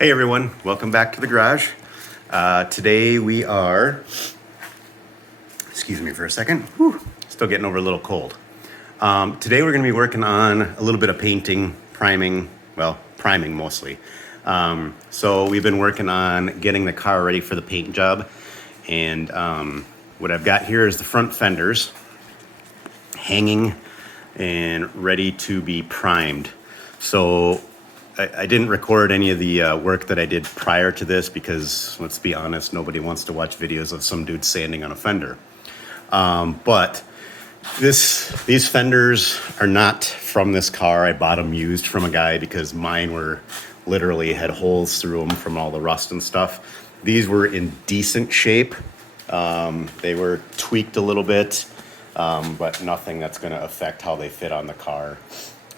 Hey everyone, welcome back to the garage. Today we are, excuse me for a second, still getting over a little cold. Today we're going to be working on a little bit of painting, priming mostly. So we've been working on getting the car ready for the paint job. And what I've got here is the front fenders hanging and ready to be primed. So I didn't record any of the work that I did prior to this because, let's be honest, nobody wants to watch videos of some dude sanding on a fender. But these fenders are not from this car. I bought them used from a guy because mine were literally had holes through them from all the rust and stuff. These were in decent shape. They were tweaked a little bit, but nothing that's going to affect how they fit on the car.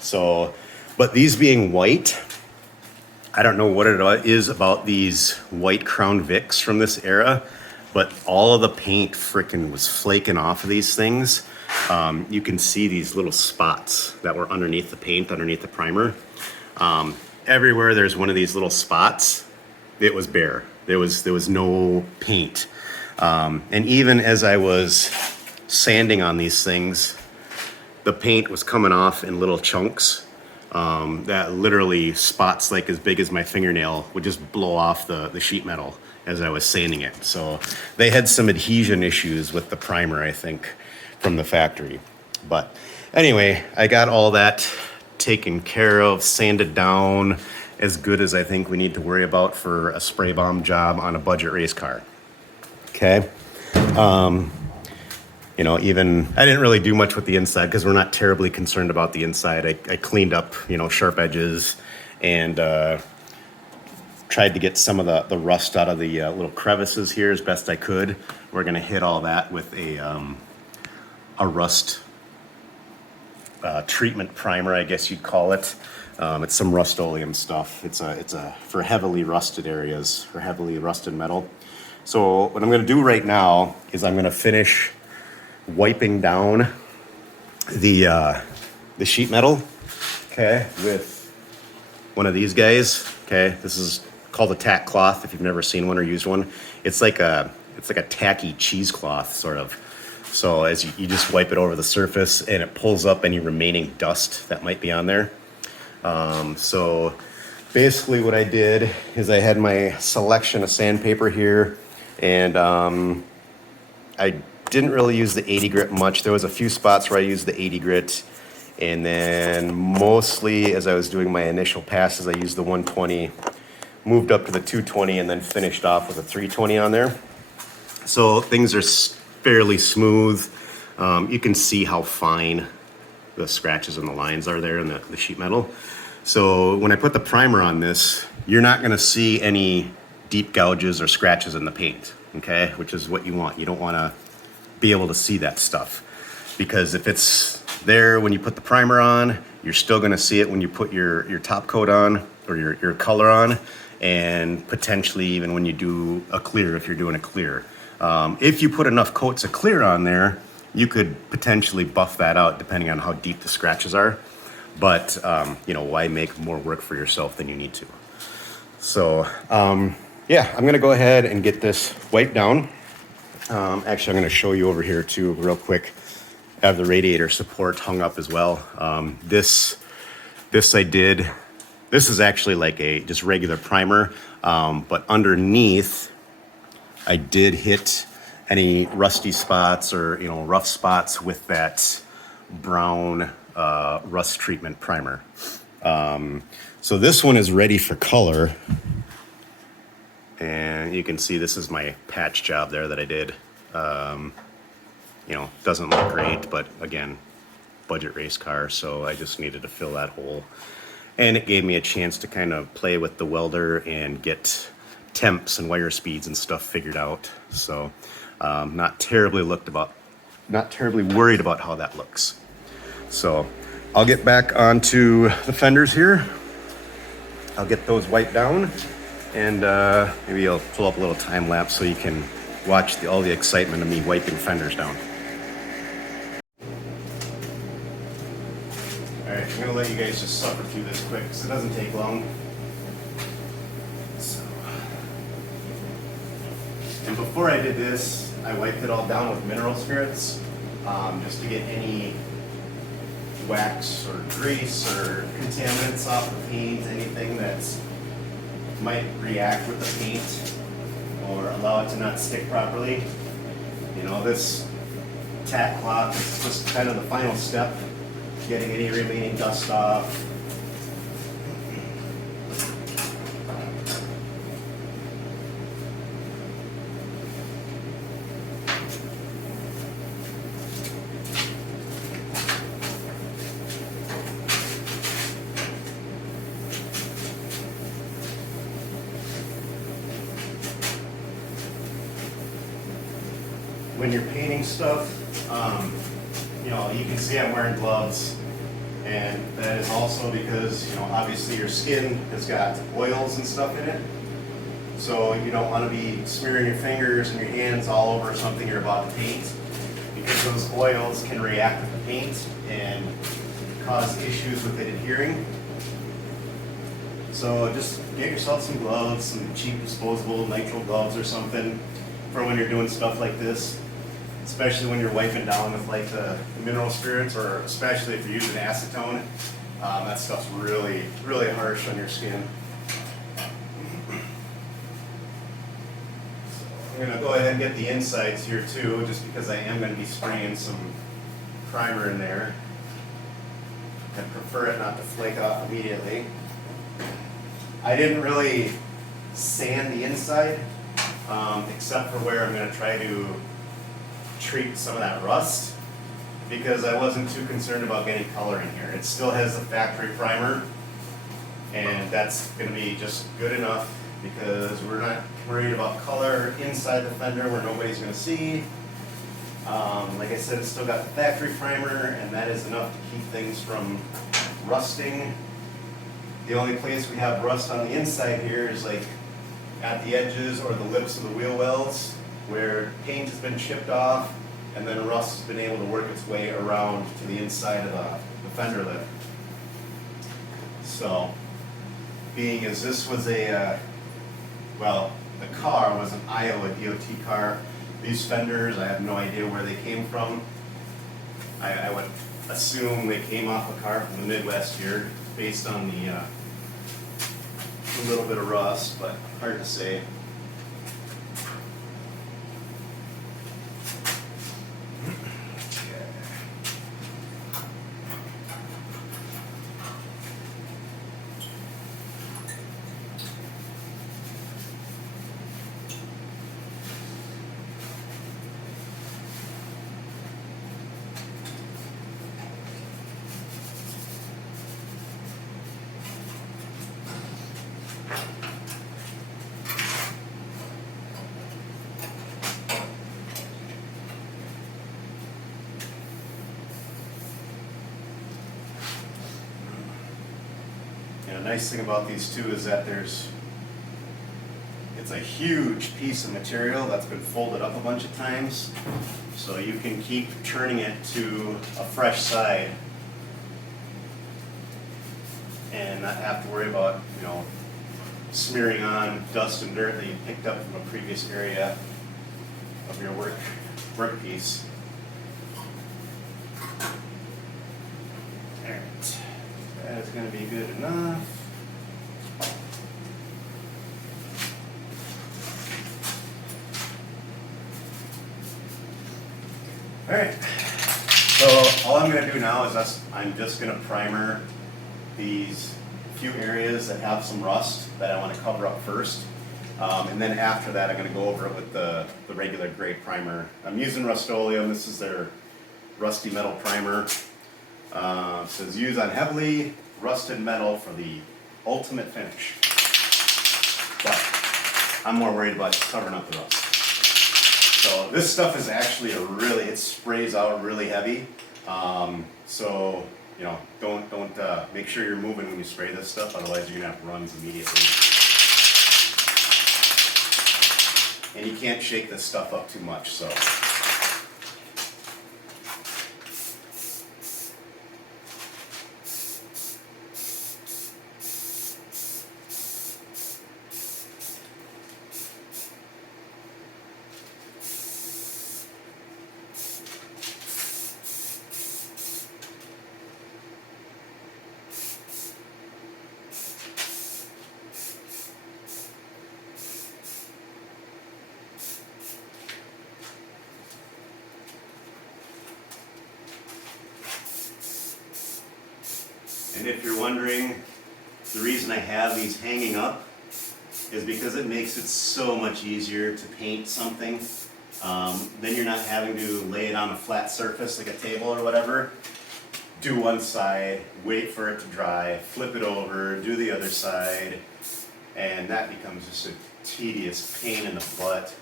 So, but these being white, I don't know what it is about these white Crown Vics from this era, but all of the paint frickin' was flaking off of these things. You can see these little spots that were underneath the paint, underneath the primer. Everywhere there's one of these little spots, it was bare. There was no paint. And even as I was sanding on these things, the paint was coming off in little chunks. That literally spots like as big as my fingernail would just blow off the sheet metal as I was sanding it. So they had some adhesion issues with the primer, I think, from the factory. But anyway, I got all that taken care of, sanded down as good as I think we need to worry about for a spray bomb job on a budget race car. Okay. You know, even I didn't really do much with the inside because we're not terribly concerned about the inside. I cleaned up, sharp edges and tried to get some of the rust out of the little crevices here as best I could. We're going to hit all that with a rust treatment primer, I guess you'd call it. It's some Rust-Oleum stuff. It's a for heavily rusted areas, for heavily rusted metal. So what I'm going to do right now is I'm going to finish wiping down the sheet metal, okay, with one of these guys. Okay, this is called a Tack Cloth. If you've never seen one or used one, it's like a tacky cheesecloth sort of. So as you just wipe it over the surface and it pulls up any remaining dust that might be on there. So basically what I did is I had my selection of sandpaper here, and I didn't really use the 80 grit much. There was a few spots where I used the 80 grit, and then mostly as I was doing my initial passes, I used the 120, moved up to the 220, and then finished off with a 320 on there. So things are fairly smooth. You can see how fine the scratches and the lines are there in the sheet metal. So when I put the primer on this, you're not going to see any deep gouges or scratches in the paint, okay? Which is what you want. You don't want to be able to see that stuff, because if it's there when you put the primer on, you're still going to see it when you put your top coat on or your color on, and potentially even when you do a clear, if you're doing a clear. If you put enough coats of clear on there, you could potentially buff that out depending on how deep the scratches are. But, why make more work for yourself than you need to? So, yeah, I'm going to go ahead and get this wiped down. Actually, I'm going to show you over here too real quick. I have the radiator support hung up as well. This I did. This is actually like a just regular primer, but underneath I did hit any rusty spots or rough spots with that brown rust treatment primer. So this one is ready for color. And you can see this is my patch job there that I did. Doesn't look great, but again, budget race car, so I just needed to fill that hole. And it gave me a chance to kind of play with the welder and get temps and wire speeds and stuff figured out. So not terribly worried about how that looks. So I'll get back onto the fenders here. I'll get those wiped down. And maybe I'll pull up a little time lapse so you can watch all the excitement of me wiping fenders down. All right, I'm gonna let you guys just suffer through this quick because it doesn't take long. And before I did this, I wiped it all down with mineral spirits, just to get any wax or grease or contaminants off the paint, anything that's might react with the paint or allow it to not stick properly. You know, this tack cloth is just kind of the final step, getting any remaining dust off. When you're painting stuff, you know, you can see I'm wearing gloves, and that is also because, you know, obviously your skin has got oils and stuff in it, so you don't want to be smearing your fingers and your hands all over something you're about to paint, because those oils can react with the paint and cause issues with it adhering. So just get yourself some gloves, some cheap disposable nitrile gloves or something for when you're doing stuff like this. Especially when you're wiping down with like the mineral spirits, or especially if you're using acetone, that stuff's really, really harsh on your skin. So I'm gonna go ahead and get the insides here too, just because I am gonna be spraying some primer in there. I prefer it not to flake off immediately. I didn't really sand the inside, except for where I'm gonna try to treat some of that rust, because I wasn't too concerned about getting color in here. It still has the factory primer, and that's going to be just good enough, because we're not worried about color inside the fender where nobody's going to see. Like I said, it's still got the factory primer, and that is enough to keep things from rusting. The only place we have rust on the inside here is like at the edges or the lips of the wheel wells, where paint has been chipped off and then rust has been able to work its way around to the inside of the fender lip. So, being as this was a, well, the car was an Iowa DOT car, these fenders, I have no idea where they came from. I would assume they came off a car from the Midwest here, based on the a little bit of rust, but hard to say. And the nice thing about these two is that it's a huge piece of material that's been folded up a bunch of times, so you can keep turning it to a fresh side and not have to worry about, you know, smearing on dust and dirt that you picked up from a previous area of your work piece. Alright, that is going to be good enough. Alright, so all I'm going to do now is I'm just going to primer these few areas that have some rust that I want to cover up first. And then after that, I'm going to go over it with the regular gray primer. I'm using Rust-Oleum. This is their rusty metal primer. It says use on heavily rusted metal for the ultimate finish. But I'm more worried about covering up the rust. So this stuff is actually it sprays out really heavy. So, you know, don't make sure you're moving when you spray this stuff, otherwise you're gonna have runs immediately. And you can't shake this stuff up too much, so. if you're wondering, the reason I have these hanging up is because it makes it so much easier to paint something. Then you're not having to lay it on a flat surface like a table or whatever. Do one side, wait for it to dry, flip it over, do the other side, and that becomes just a tedious pain in the butt.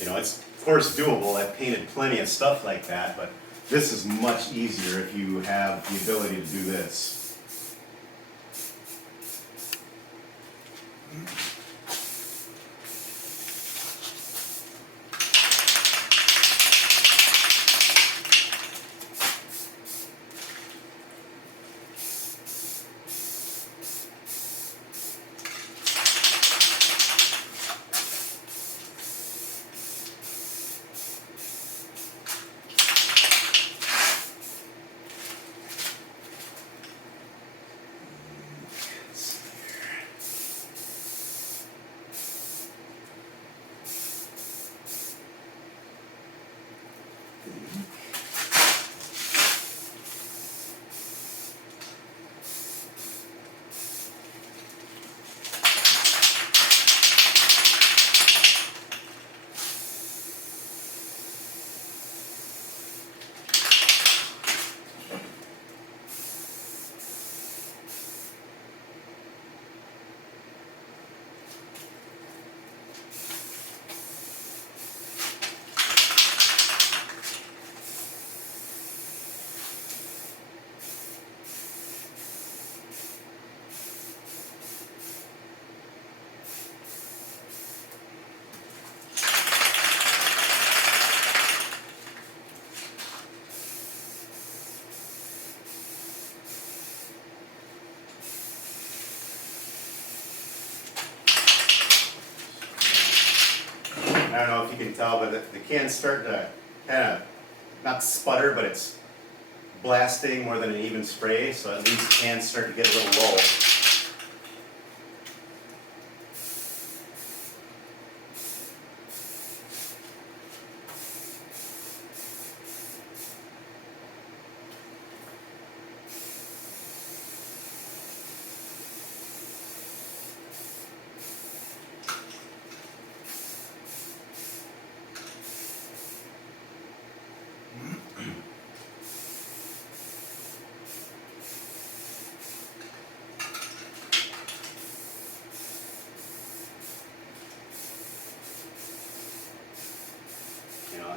You know, it's of course doable. I've painted plenty of stuff like that, but this is much easier if you have the ability to do this. I don't know if you can tell, but the can's starting to kind of, not sputter, but it's blasting more than an even spray, so at least the can's starting to get a little low.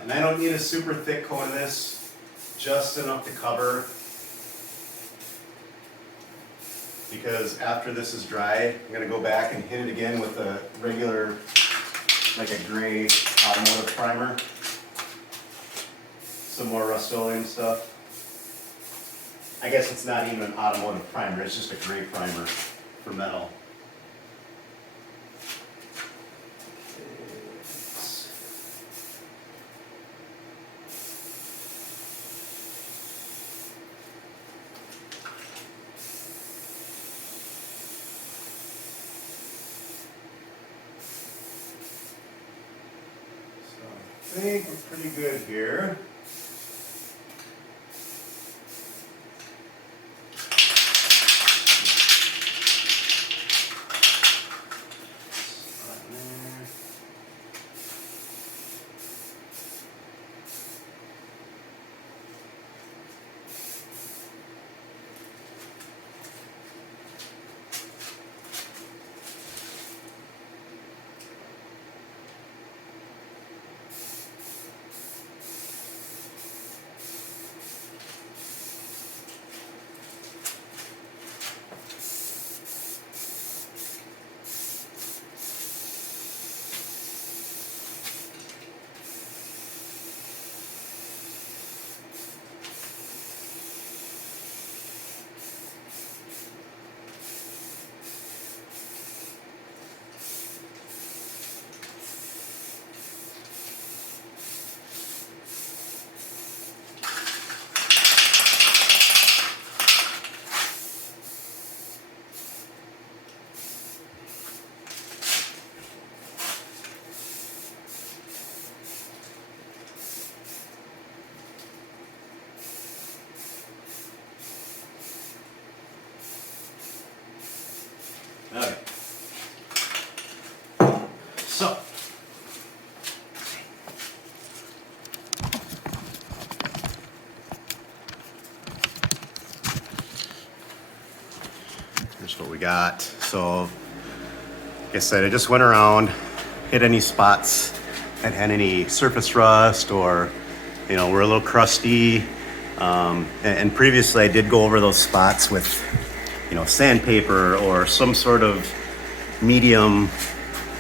And I don't need a super thick coat of this, just enough to cover, because after this is dry, I'm going to go back and hit it again with a regular, like a gray automotive primer. Some more Rust-Oleum stuff. I guess it's not even an automotive primer, it's just a gray primer for metal. I think we're pretty good here. got. So, like I said, I just went around, hit any spots that had any surface rust or, you know, were a little crusty. And previously I did go over those spots with, you know, sandpaper or some sort of medium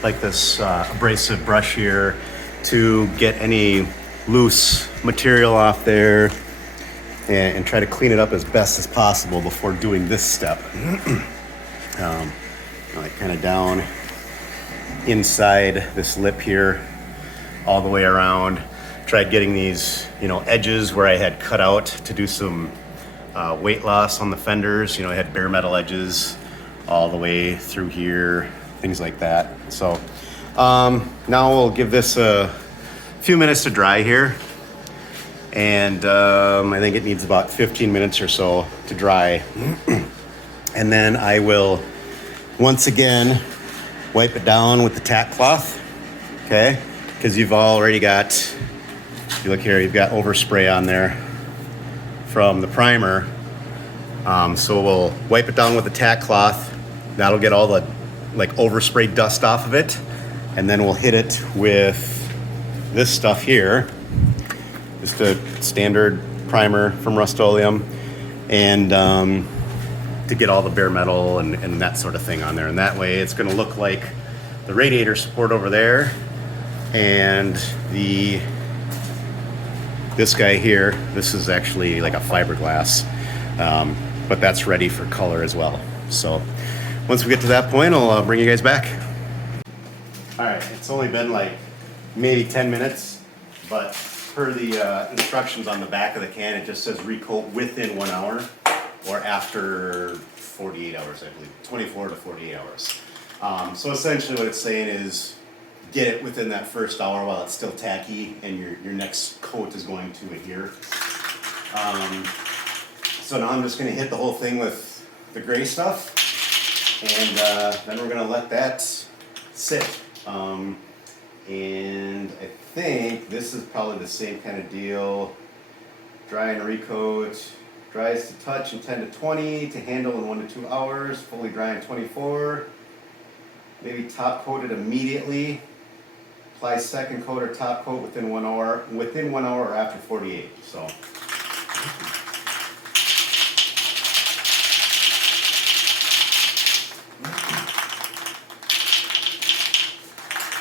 like this abrasive brush here to get any loose material off there and try to clean it up as best as possible before doing this step. Like kind of down inside this lip here, all the way around. Tried getting these, you know, edges where I had cut out to do some weight loss on the fenders. You know, I had bare metal edges all the way through here, things like that. So now we'll give this a few minutes to dry here. And I think it needs about 15 minutes or so to dry. And then I will, once again, wipe it down with the Tack Cloth, okay? Because you've already got, if you look here, you've got overspray on there from the primer. So we'll wipe it down with the Tack Cloth. That'll get all the like overspray dust off of it. And then we'll hit it with this stuff here. Just a standard primer from Rust-Oleum. And to get all the bare metal and that sort of thing on there. And that way it's gonna look like the radiator support over there and this guy here, this is actually like a fiberglass, but that's ready for color as well. So once we get to that point, I'll bring you guys back. All right, it's only been like maybe 10 minutes, but per the instructions on the back of the can, it just says recoat within 1 hour or after 48 hours, I believe, 24 to 48 hours. So essentially what it's saying is get it within that first hour while it's still tacky and your next coat is going to adhere. So now I'm just gonna hit the whole thing with the gray stuff and then we're gonna let that sit. And I think this is probably the same kind of deal. Dry and recoat. Dries to touch in 10 to 20, to handle in 1 to 2 hours, fully dry in 24. Maybe top coat it immediately. Apply second coat or top coat within 1 hour, or after 48. So.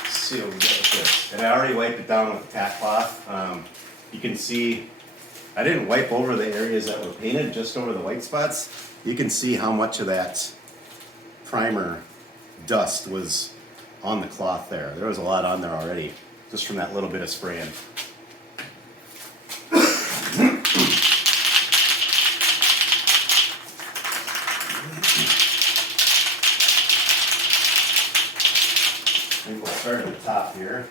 Let's see what we get with this. And I already wiped it down with the Tack Cloth. You can see I didn't wipe over the areas that were painted, just over the white spots. You can see how much of that primer dust was on the cloth there. There was a lot on there already, just from that little bit of spraying. I think we'll start at the top here.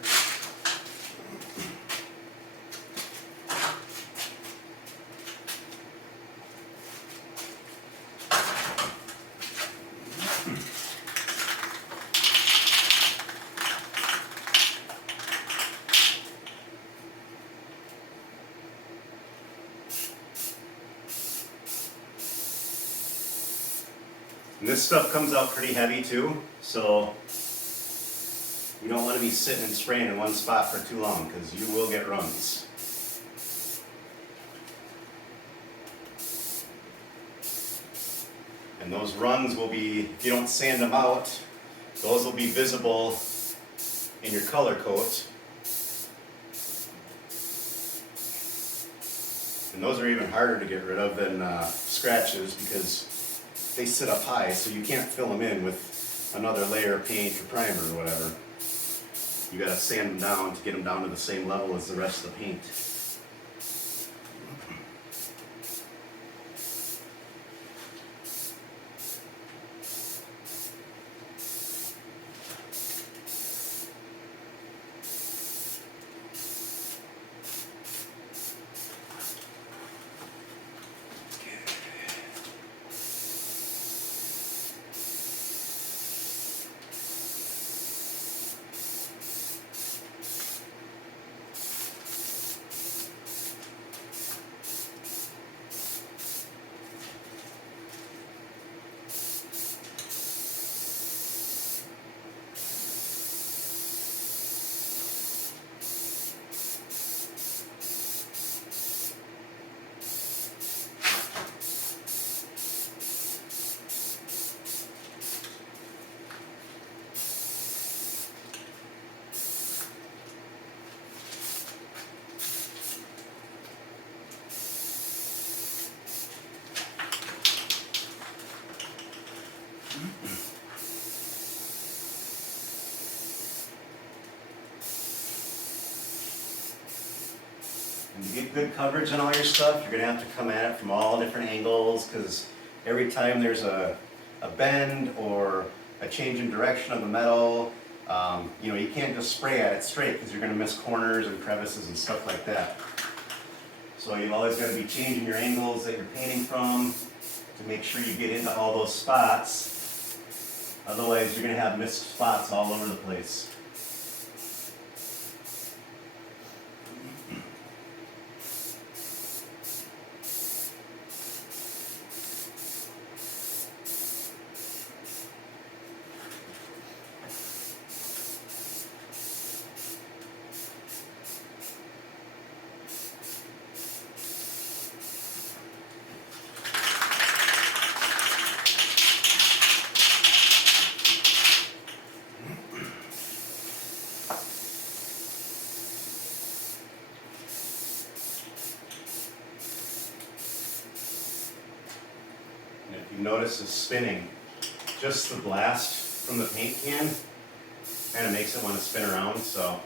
And this stuff comes out pretty heavy too, so you don't want to be sitting and spraying in one spot for too long because you will get runs. And those runs will be, if you don't sand them out, those will be visible in your color coat. And those are even harder to get rid of than scratches because they sit up high, so you can't fill them in with another layer of paint or primer or whatever. You gotta sand them down to get them down to the same level as the rest of the paint. get good coverage on all your stuff, you're gonna have to come at it from all different angles, because every time there's a bend or a change in direction of the metal, you know, you can't just spray at it straight, because you're gonna miss corners and crevices and stuff like that. So you've always got to be changing your angles that you're painting from to make sure you get into all those spots. Otherwise, you're going to have missed spots all over the place. Notice is spinning. Just the blast from the paint can kind of makes it want to spin around, so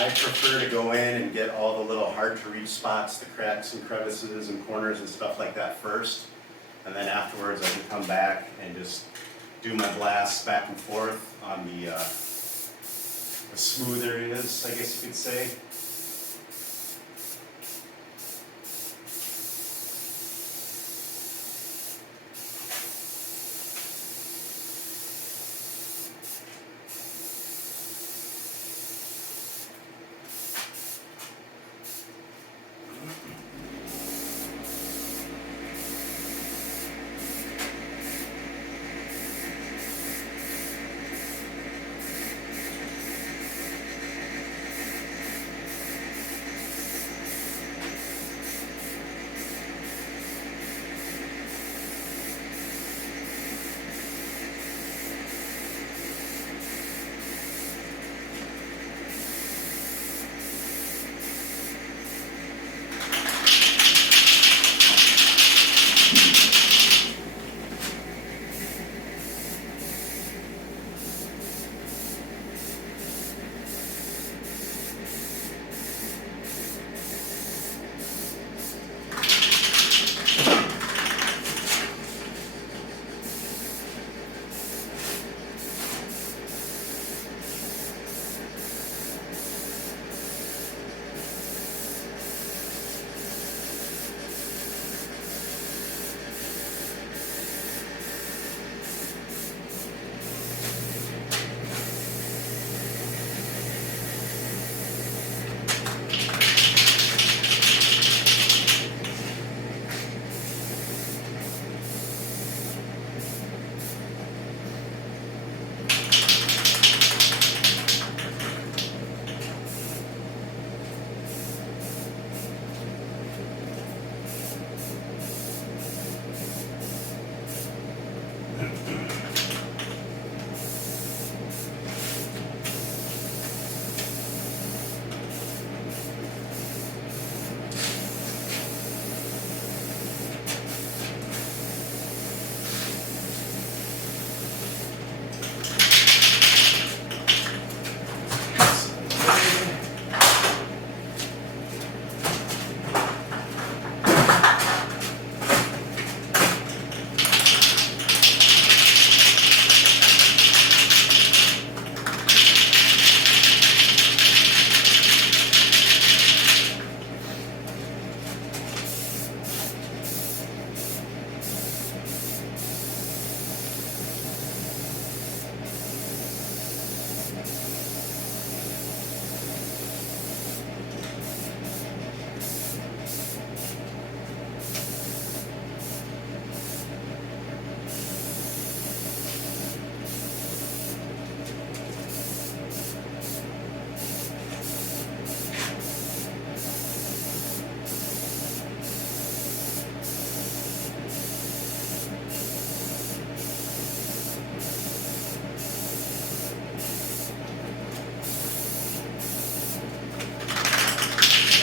I prefer to go in and get all the little hard to reach spots, the cracks and crevices and corners and stuff like that first. And then afterwards I can come back and just do my blasts back and forth on the smooth areas, I guess you could say.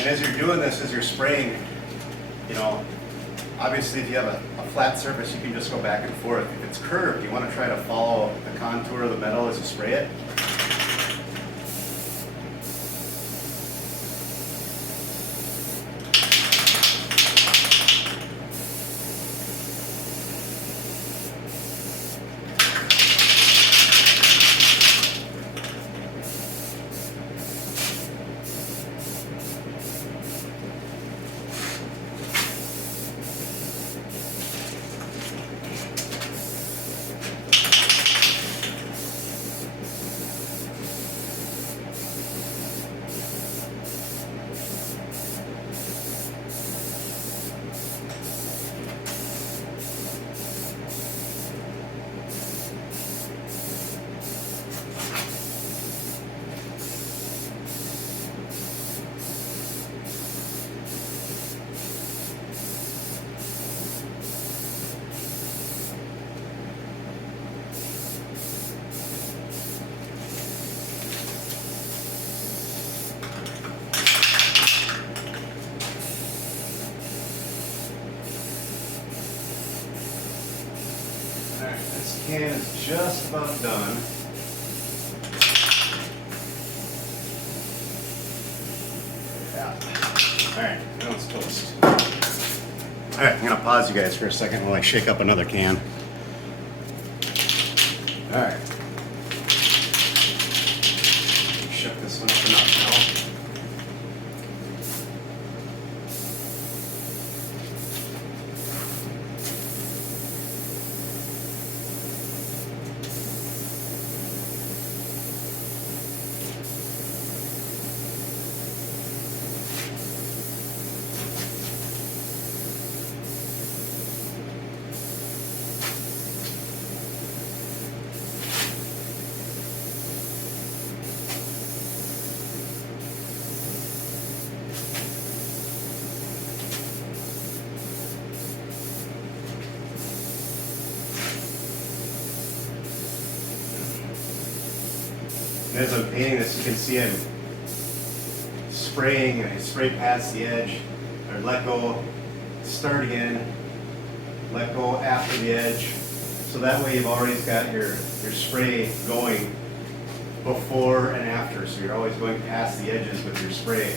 And as you're doing this, as you're spraying, you know, obviously if you have a flat surface, you can just go back and forth. If it's curved, you want to try to follow the contour of the metal as you spray it. This can is just about done. Yeah. Alright, now it's toast. Alright, I'm gonna pause you guys for a second while I shake up another can. Alright. Shut this one up enough now. And as I'm painting this, you can see I'm spraying, and I spray past the edge, or let go, start again, let go after the edge. So that way you've always got your spray going before and after. So you're always going past the edges with your spray.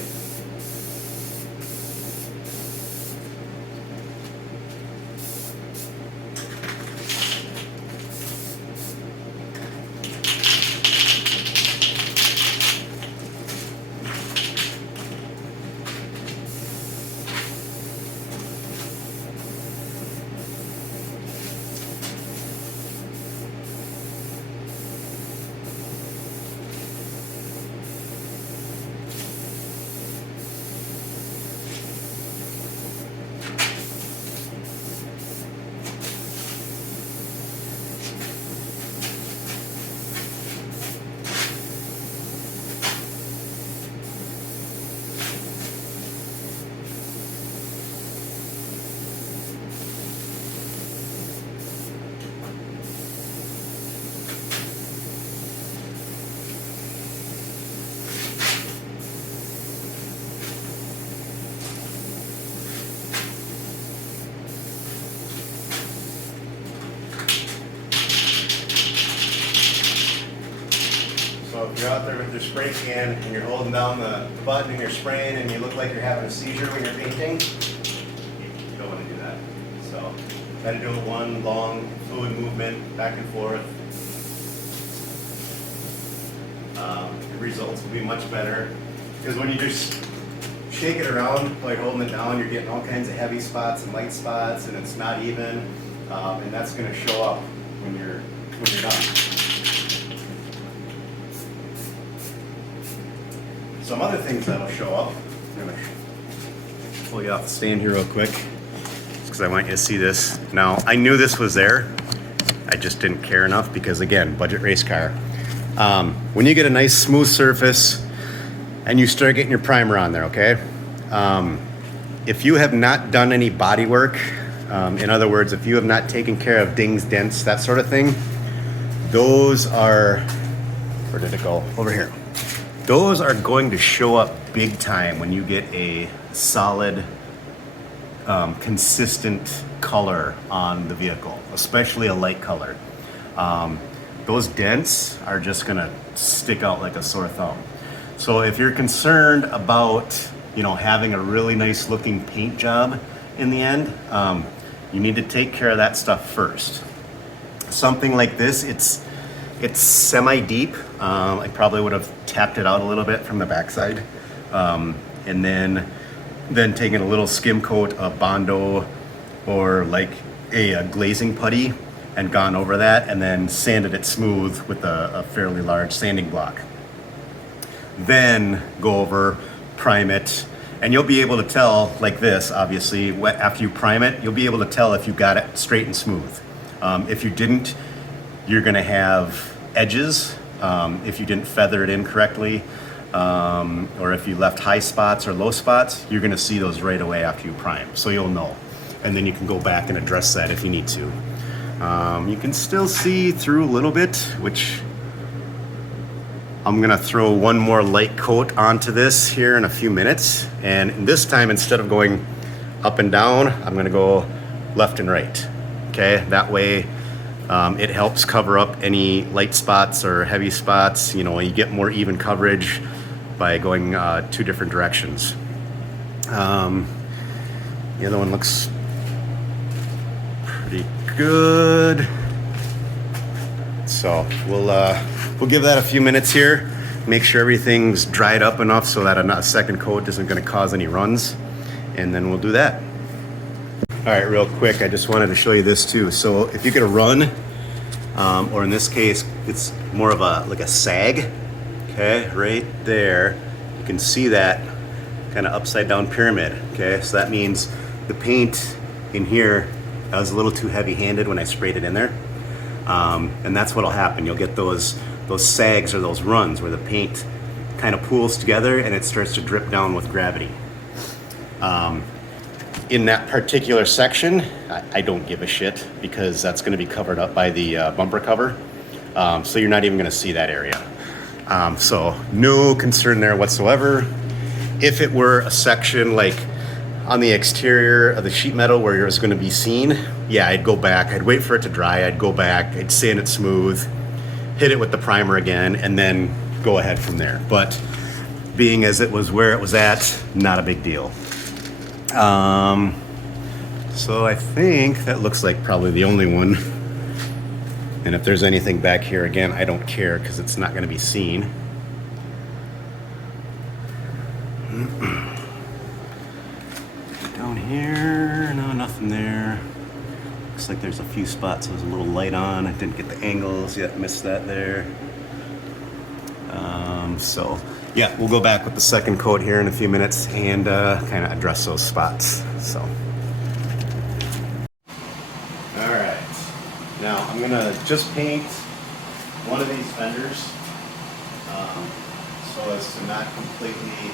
So if you're out there with your spray can and you're holding down the button and you're spraying and you look like you're having a seizure when you're painting, you don't want to do that. So try to do it one long fluid movement back and forth. The results will be much better because when you just shake it around, like holding it down, you're getting all kinds of heavy spots and light spots, and it's not even, and that's going to show up when you're done. Some other things that'll show up. I'm going to pull you off the stand here real quick because I want you to see this. Now, I knew this was there. I just didn't care enough because, again, budget race car. When you get a nice smooth surface and you start getting your primer on there, okay? If you have not done any body work, in other words, if you have not taken care of dings, dents, that sort of thing, those are, where did it go? Over here. those are going to show up big time when you get a solid, consistent color on the vehicle, especially a light color. Those dents are just gonna stick out like a sore thumb. So if you're concerned about, you know, having a really nice looking paint job in the end, you need to take care of that stuff first. Something like this, it's semi-deep. I probably would have tapped it out a little bit from the backside, and then taken a little skim coat of Bondo or like a glazing putty and gone over that, and then sanded it smooth with a fairly large sanding block. Then go over, prime it, and you'll be able to tell, like this, obviously, after you prime it, you'll be able to tell if you got it straight and smooth. If you didn't, you're gonna have edges. If you didn't feather it in correctly, or if you left high spots or low spots, you're gonna see those right away after you prime, so you'll know. And then you can go back and address that if you need to. You can still see through a little bit, which I'm gonna throw one more light coat onto this here in a few minutes. And this time, instead of going up and down, I'm gonna go left and right. Okay, that way it helps cover up any light spots or heavy spots. You know, you get more even coverage by going two different directions. The other one looks pretty good. So we'll give that a few minutes here. Make sure everything's dried up enough so that a second coat isn't going to cause any runs, and then we'll do that. All right, real quick, I just wanted to show you this too. So if you get a run, or in this case, it's more of like a sag. Okay, right there, you can see that kind of upside down pyramid. Okay, so that means the paint in here, I was a little too heavy-handed when I sprayed it in there. And that's what'll happen. You'll get those sags or those runs where the paint kind of pools together and it starts to drip down with gravity. In that particular section, I don't give a shit because that's going to be covered up by the bumper cover. So you're not even going to see that area. So no concern there whatsoever. If it were a section like on the exterior of the sheet metal where it's going to be seen, yeah, I'd go back. I'd wait for it to dry. I'd go back. I'd sand it smooth, hit it with the primer again, and then go ahead from there. But being as it was where it was at, not a big deal. So I think that looks like probably the only one. And if there's anything back here, again, I don't care because it's not going to be seen. Down here, no, nothing there. Looks like there's a few spots there's a little light on. I didn't get the angles yet, missed that there. So yeah, we'll go back with the second coat here in a few minutes and kind of address those spots. So. All right, now I'm gonna just paint one of these fenders so as to not completely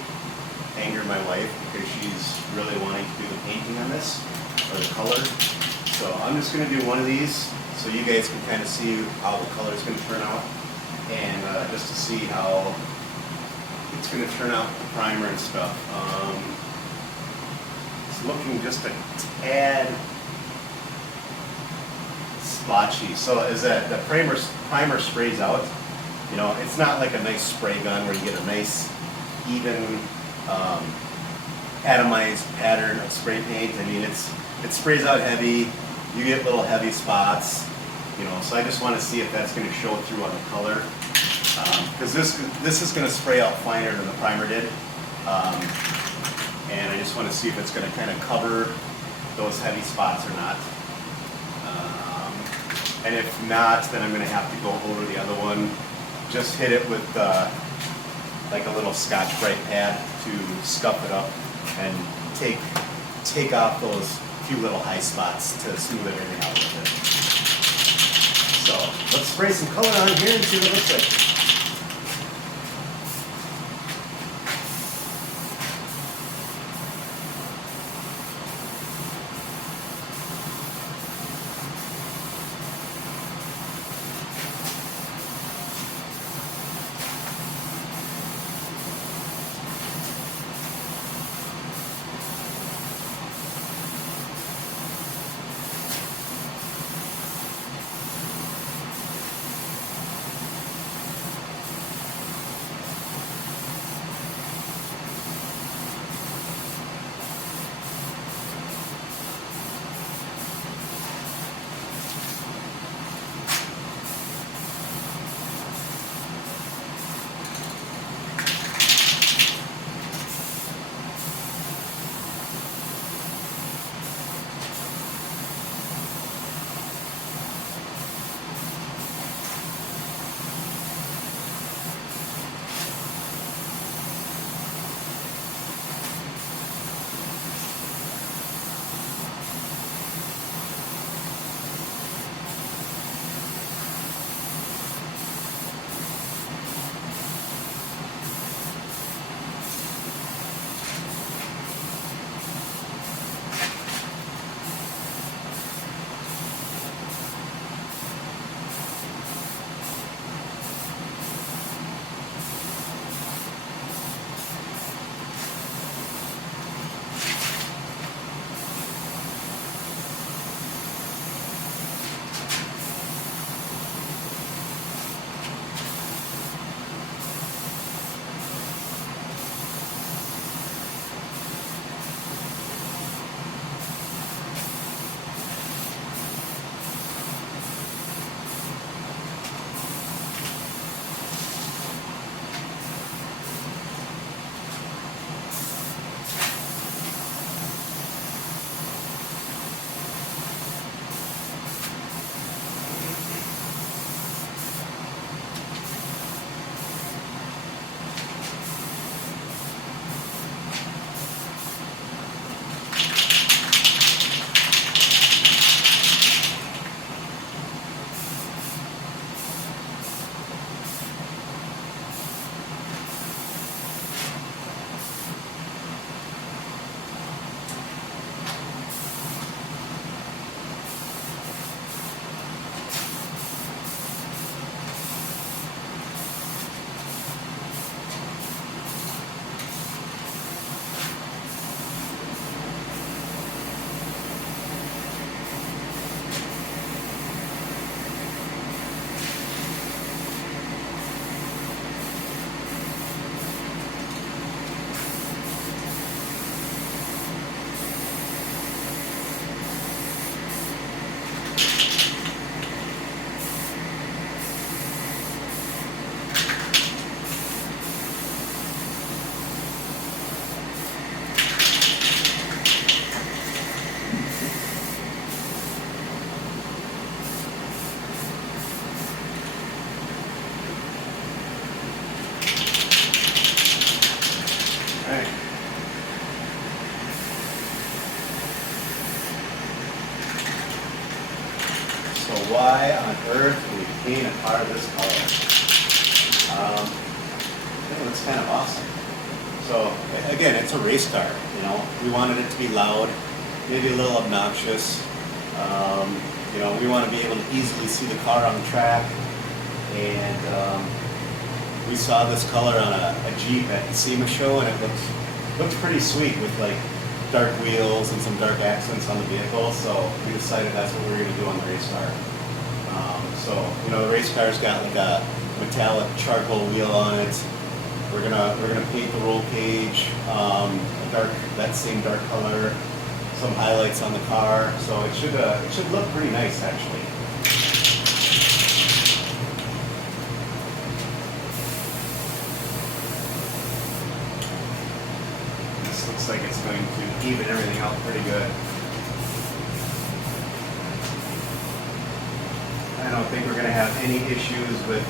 anger my wife because she's really wanting to do the painting on this, or the color. So I'm just gonna do one of these so you guys can kind of see how the color is gonna turn out, and just to see how it's gonna turn out with the primer and stuff. It's looking just a tad splotchy. So as the primer sprays out, you know, it's not like a nice spray gun where you get a nice even atomized pattern of spray paint. I mean, it sprays out heavy. You get little heavy spots, you know. So I just want to see if that's going to show through on the color, because this is going to spray out finer than the primer did, and I just want to see if it's going to kind of cover those heavy spots or not. And if not, then I'm going to have to go over the other one. Just hit it with like a little Scotch-Brite pad to scuff it up and take off those few little high spots to smooth everything out with it. So let's spray some color on here and see what it looks like. So why on earth would we paint a car this color? I think it looks kind of awesome. So again, it's a race car. You know, we wanted it to be loud, maybe a little obnoxious. You know, we want to be able to easily see the car on the track. And we saw this color on a Jeep at the SEMA show, and it looked pretty sweet with like dark wheels and some dark accents on the vehicle. So we decided that's what we were going to do on the race car. So you know, the race car's got like a metallic charcoal wheel on it. We're gonna paint the roll cage that same dark color. Some highlights on the car, so it should look pretty nice actually. This looks like it's going to even everything out pretty good. I don't think we're going to have any issues with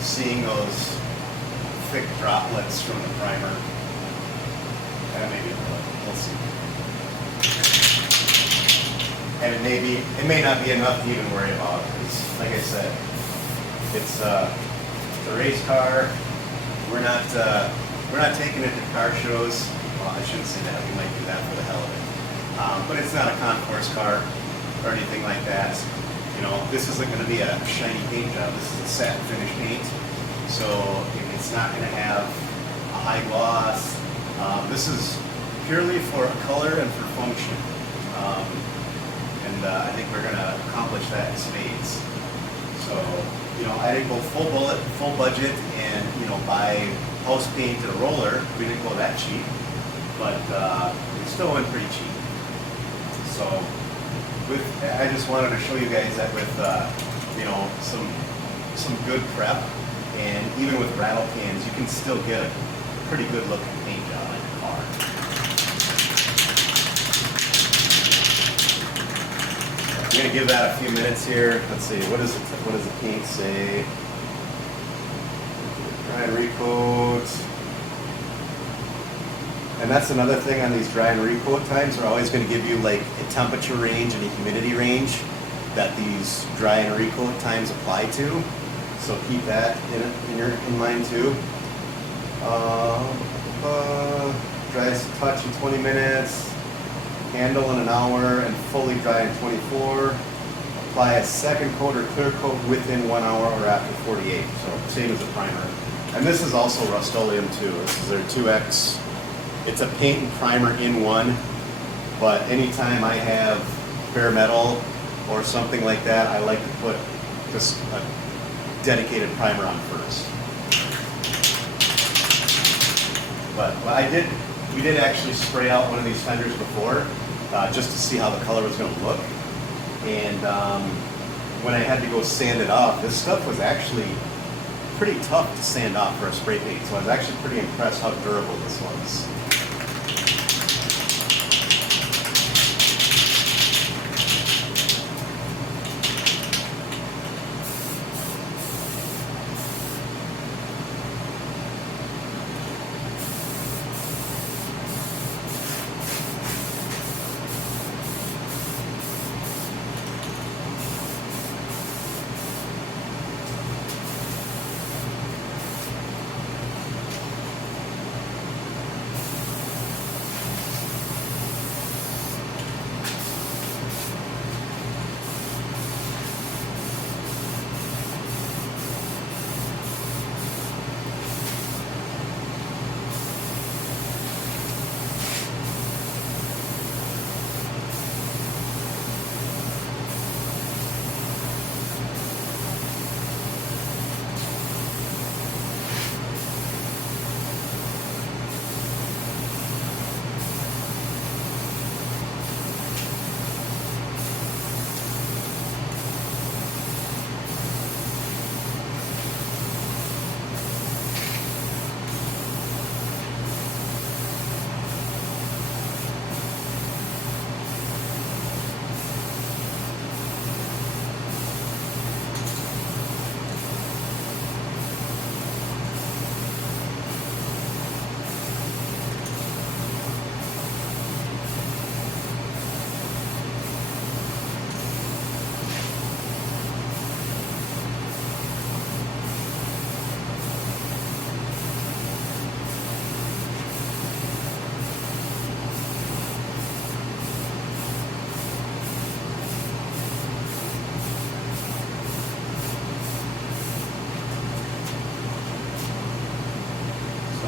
seeing those thick droplets from the primer. Maybe we'll see. And it may not be enough to even worry about, because like I said, it's a race car. We're not taking it to car shows. Well, I shouldn't say that. We might do that for the hell of it. But it's not a concourse car or anything like that. You know, this isn't going to be a shiny paint job. This is a satin finish paint, so it's not going to have a high gloss. This is purely for color and for function. I think we're going to accomplish that in spades. So, you know, I didn't go full budget, and you know, buy house paint and a roller. We didn't go that cheap, but it still went pretty cheap. So, I just wanted to show you guys that with you know, some good prep, and even with rattle cans, you can still get a pretty good looking paint job on your car. I'm gonna give that a few minutes here. Let's see, what does the paint say? Dry and recoat. And that's another thing on these dry and recoat times. We're always going to give you like a temperature range and a humidity range that these dry and recoat times apply to. So keep that in mind too. Dry as a touch in 20 minutes. Handle in an hour, and fully dry in 24. Apply a second coat or clear coat within 1 hour or after 48. So same as a primer. And this is also Rust-Oleum too. This is their 2X. It's a paint and primer in one, but anytime I have bare metal or something like that, I like to put just a dedicated primer on first. But we did actually spray out one of these fenders before, just to see how the color was going to look. And when I had to go sand it off, this stuff was actually pretty tough to sand off for a spray paint. So I was actually pretty impressed how durable this was.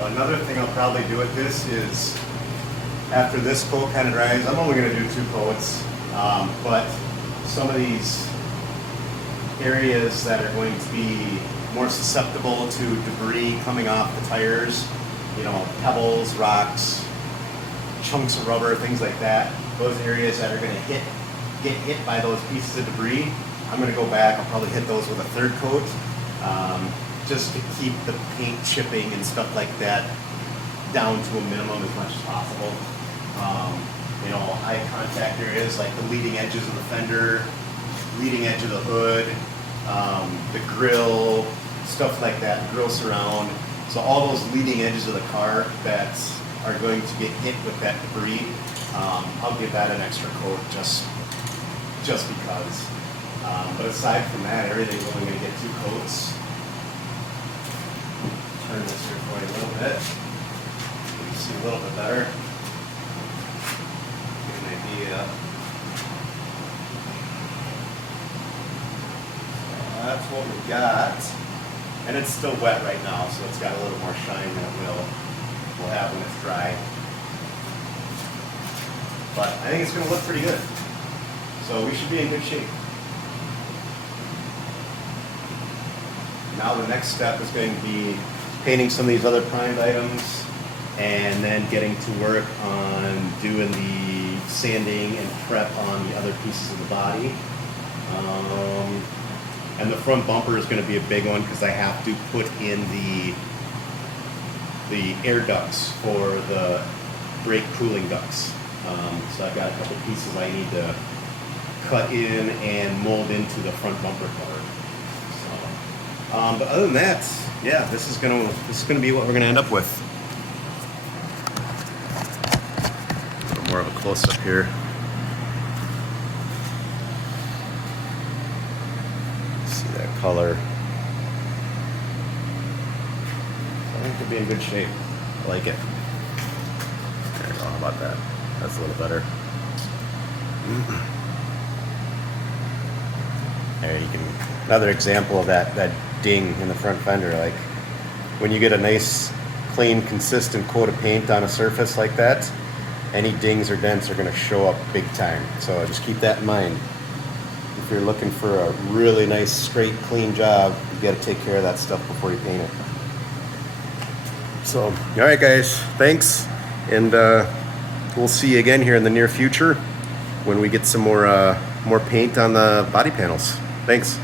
Another thing I'll probably do with this is, after this coat kind of dries, I'm only going to do 2 coats, but some of these areas that are going to be more susceptible to debris coming off the tires, you know, pebbles, rocks, chunks of rubber, things like that, those areas that are going to get hit by those pieces of debris, I'm going to go back, I'll probably hit those with a 3rd coat, just to keep the paint chipping and stuff like that down to a minimum as much as possible. You know, high contact areas like the leading edges of the fender, leading edge of the hood, the grill, stuff like that, grill surround. So all those leading edges of the car that are going to get hit with that debris, I'll give that an extra coat just because. But aside from that, everything's only going to get 2 coats. Turn this here for you a little bit. You can see a little bit better. Get an idea. So that's what we got. And it's still wet right now, so it's got a little more shine than it will have when it's dry. But I think it's going to look pretty good. So we should be in good shape. Now the next step is going to be painting some of these other primed items and then getting to work on doing the sanding and prep on the other pieces of the body. And the front bumper is going to be a big one because I have to put in the air ducts for the brake cooling ducts. So I've got a couple pieces I need to cut in and mold into the front bumper cover. But other than that, yeah, this is gonna be what we're gonna end up with. A little more of a close up here. See that color. I think it'll be in good shape. I like it. There you go. How about that? That's a little better. There you can. Another example of that ding in the front fender. Like when you get a nice, clean, consistent coat of paint on a surface like that, any dings or dents are going to show up big time. So just keep that in mind. If you're looking for a really nice, straight, clean job, you got to take care of that stuff before you paint it. So, all right, guys, thanks, and we'll see you again here in the near future when we get some more paint on the body panels. Thanks.